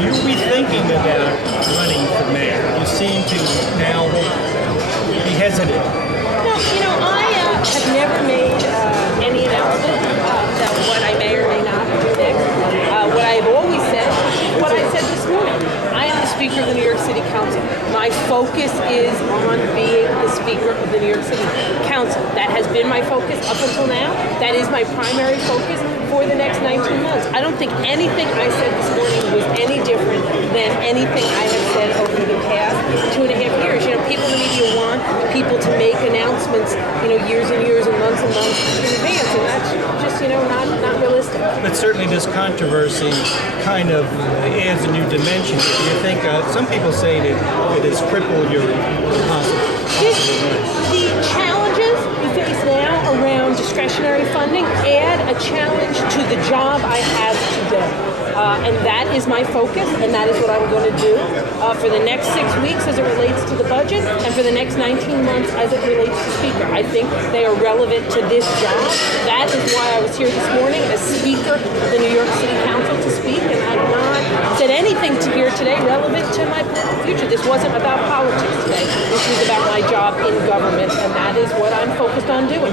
you're rethinking about running for mayor. You seem to now be hesitant. No, I have never made any announcement that what I may or may not do next. What I've always said, what I said this morning, I am the Speaker of the New York City Council. My focus is on being the Speaker of the New York City Council. That has been my focus up until now. That is my primary focus for the next 19 months. I don't think anything I said this morning was any different than anything I have said over the past 2.5 years. People in the media want people to make announcements, years and years and months in advance, and that's just, not realistic. But certainly this controversy kind of adds a new dimension. Do you think, some people say that it has crippled your possible The challenges we face now around discretionary funding add a challenge to the job I have today. And that is my focus, and that is what I'm going to do for the next 6 weeks as it relates to the budget, and for the next 19 months as it relates to Speaker. I think they are relevant to this job. That is why I was here this morning as Speaker of the New York City Council to speak, and I've not said anything to here today relevant to my political future. This wasn't about politics today. This was about my job in government, and that is what I'm focused on doing.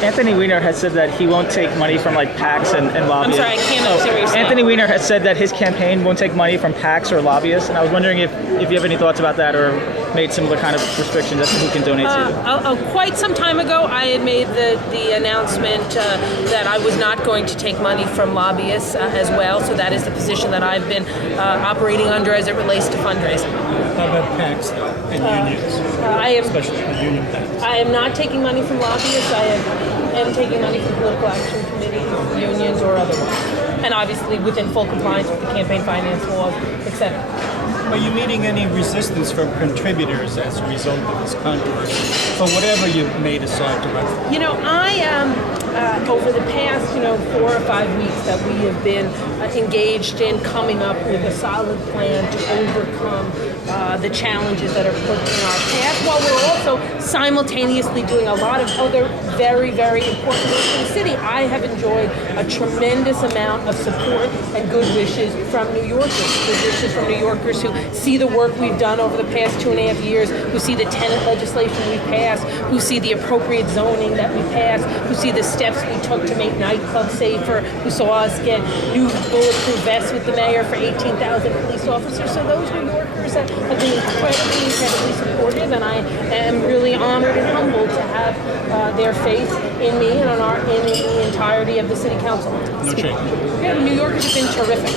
Anthony Weiner has said that he won't take money from PACs and lobbyists. I'm sorry, I can't understand what you're saying. Anthony Weiner has said that his campaign won't take money from PACs or lobbyists, and I was wondering if you have any thoughts about that or made similar kind of restrictions as to who can donate to you. Quite some time ago, I had made the announcement that I was not going to take money from lobbyists as well, so that is the position that I've been operating under as it relates to fundraising. How about PACs and unions? Especially the union PACs. I am not taking money from lobbyists. I am taking money from political action committees, unions, or otherwise. And obviously within full compliance with the campaign finance laws, etc. Are you meeting any resistance from contributors as a result of this controversy, for whatever you may decide to run for? I am, over the past, 4 or 5 weeks that we have been engaged in coming up with a solid plan to overcome the challenges that are put in our path, while we're also simultaneously doing a lot of other very, very important work in the city. I have enjoyed a tremendous amount of support and good wishes from New Yorkers, good wishes from New Yorkers who see the work we've done over the past 2.5 years, who see the tenant legislation we've passed, who see the appropriate zoning that we passed, who see the steps we took to make nightclubs safer, who saw us get new bulletproof vests with the mayor for 18,000 police officers. So those New Yorkers have been incredibly supportive, and I am really honored and humbled to have their faith in me and in the entirety of the city council. No change. Yeah, New Yorkers have been terrific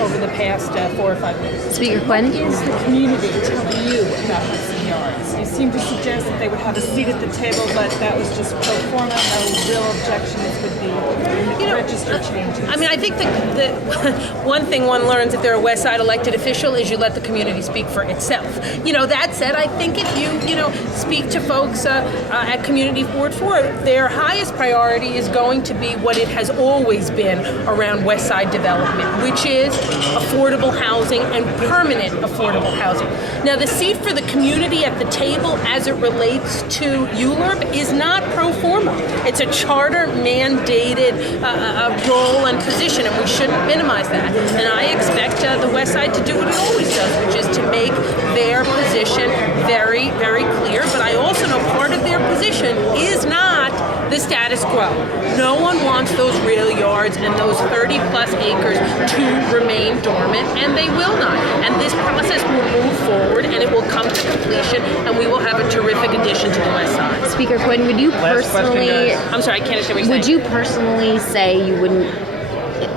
over the past 4 or 5 years. Speaker Quinn? What is the community telling you about Hudson Yards? You seem to suggest that they would have a seat at the table, but that was just pro forma, no real objections would be register changes. I think the one thing one learns if they're a West Side elected official is you let the community speak for itself. That said, I think if you speak to folks at Community Ward 4, their highest priority is going to be what it has always been around West Side development, which is affordable housing and permanent affordable housing. Now, the seat for the community at the table as it relates to ULURP is not pro forma. It's a charter mandated role and position, and we shouldn't minimize that. And I expect the West Side to do what it always does, which is to make their position very, very clear. But I also know part of their position is not the status quo. No one wants those rail yards and those 30-plus acres to remain dormant, and they will not. And this process will move forward, and it will come to completion, and we will have a terrific addition to the West Side. Speaker Quinn, would you personally... I'm sorry, I can't understand what you're saying. Would you personally say you wouldn't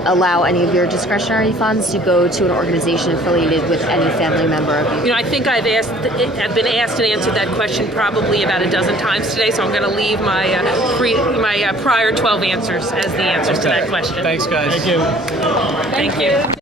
allow any of your discretionary funds to go to an organization affiliated with any family member of you? I think I've been asked and answered that question probably about a dozen times today, so I'm going to leave my prior 12 answers as the answers to that question. Thanks, guys. Thank you. Thank you.